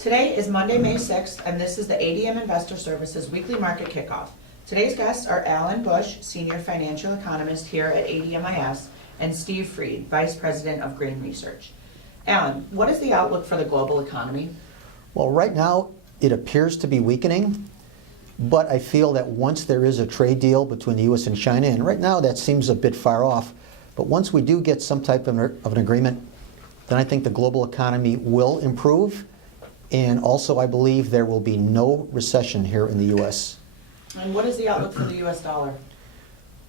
Today is Monday, May 6th, and this is the ADM Investor Services Weekly Market Kickoff. Today's guests are Alan Bush, Senior Financial Economist here at ADMIS, and Steve Freed, Vice President of Grain Research. Alan, what is the outlook for the global economy? Well, right now it appears to be weakening, but I feel that once there is a trade deal between the U.S. and China, and right now that seems a bit far off, but once we do get some type of an agreement, then I think the global economy will improve. And also, I believe there will be no recession here in the U.S. And what is the outlook for the U.S. dollar?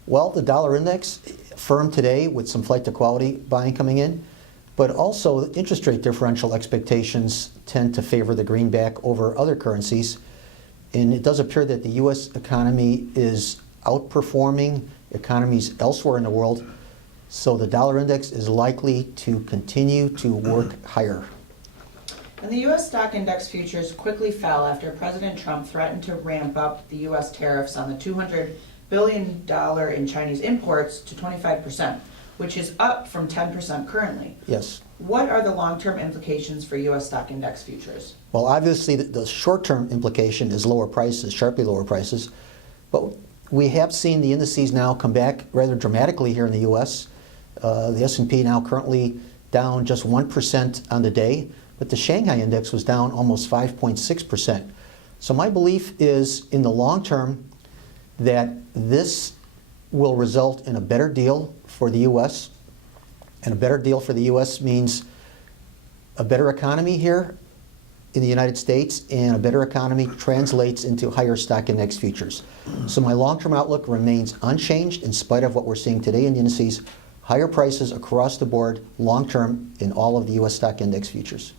Well, the dollar index firm today with some flight to quality buying coming in, but also the interest rate differential expectations tend to favor the greenback over other currencies. And it does appear that the U.S. economy is outperforming economies elsewhere in the world, so the dollar index is likely to continue to work higher. And the U.S. stock index futures quickly fell after President Trump threatened to ramp up the U.S. tariffs on the $200 billion in Chinese imports to 25%, which is up from 10% currently. Yes. What are the long-term implications for U.S. stock index futures? Well, obviously the short-term implication is lower prices, sharply lower prices, but we have seen the indices now come back rather dramatically here in the U.S. The S&P now currently down just 1% on the day, but the Shanghai index was down almost 5.6%. So my belief is in the long term that this will result in a better deal for the U.S. And a better deal for the U.S. means a better economy here in the United States, and a better economy translates into higher stock index futures. So my long-term outlook remains unchanged in spite of what we're seeing today in the indices, higher prices across the board long-term in all of the U.S. stock index futures.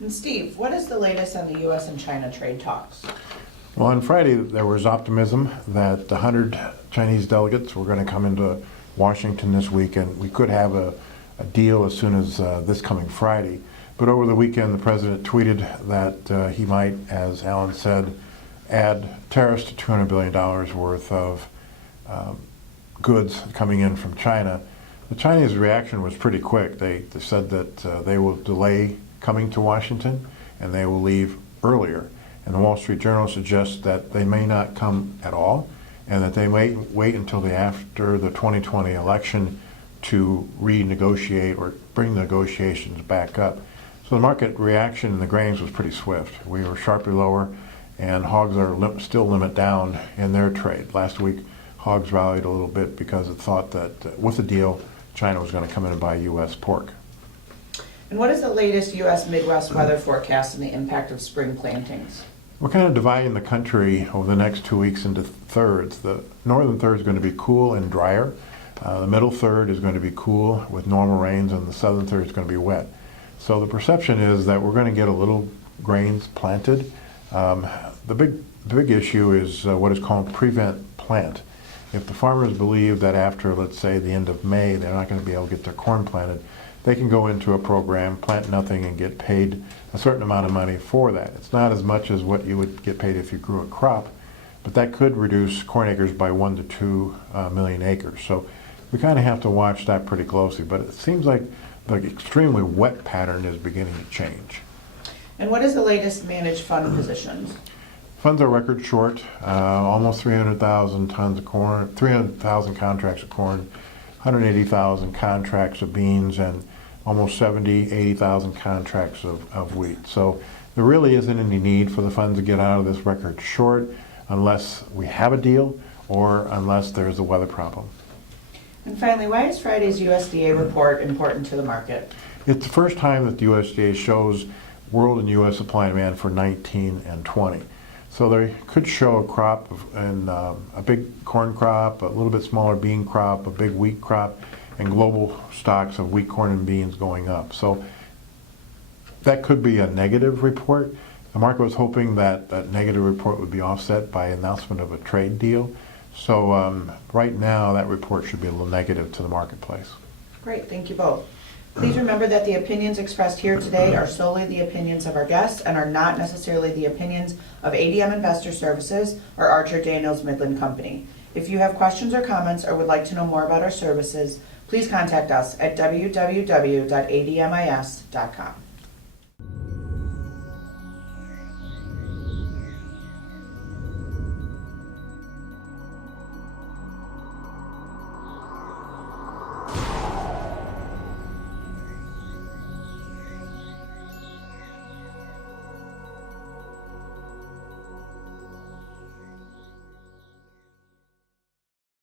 And Steve, what is the latest on the U.S. and China trade talks? Well, on Friday, there was optimism that 100 Chinese delegates were going to come into Washington this week, and we could have a deal as soon as this coming Friday. But over the weekend, the president tweeted that he might, as Alan said, add tariffs to $200 billion worth of goods coming in from China. The Chinese reaction was pretty quick. They said that they will delay coming to Washington and they will leave earlier. And the Wall Street Journal suggests that they may not come at all and that they may wait until after the 2020 election to renegotiate or bring negotiations back up. So the market reaction in the grains was pretty swift. We were sharply lower, and hogs are still limit down in their trade. Last week, hogs rallied a little bit because it thought that with the deal, China was going to come in and buy U.S. pork. And what is the latest U.S. Midwest weather forecast and the impact of spring plantings? We're kind of dividing the country over the next 2 weeks into thirds. The northern third is going to be cool and drier. The middle third is going to be cool with normal rains, and the southern third is going to be wet. So the perception is that we're going to get a little grains planted. The big issue is what is called prevent plant. If the farmers believe that after, let's say, the end of May, they're not going to be able to get their corn planted, they can go into a program, plant nothing, and get paid a certain amount of money for that. It's not as much as what you would get paid if you grew a crop, but that could reduce corn acres by 1 to 2 million acres. So we kind of have to watch that pretty closely, but it seems like the extremely wet pattern is beginning to change. And what is the latest managed fund positions? Funds are record short, almost 300,000 tons of corn, 300,000 contracts of corn, 180,000 contracts of beans, and almost 80,000 contracts of wheat. So there really isn't any need for the funds to get out of this record short unless we have a deal or unless there's a weather problem. And finally, why is Friday's USDA report important to the market? It's the first time that the USDA shows world and U.S. supply and demand for 19 and 20. So they could show a crop and a big corn crop, a little bit smaller bean crop, a big wheat crop, and global stocks of wheat, corn, and beans going up. So that could be a negative report. The market was hoping that that negative report would be offset by announcement of a trade deal. So right now, that report should be a little negative to the marketplace. Great, thank you both. Please remember that the opinions expressed here today are solely the opinions of our guests and are not necessarily the opinions of ADM Investor Services or Archer Daniels Midland Company. If you have questions or comments or would like to know more about our services, please contact us at www.admis.com.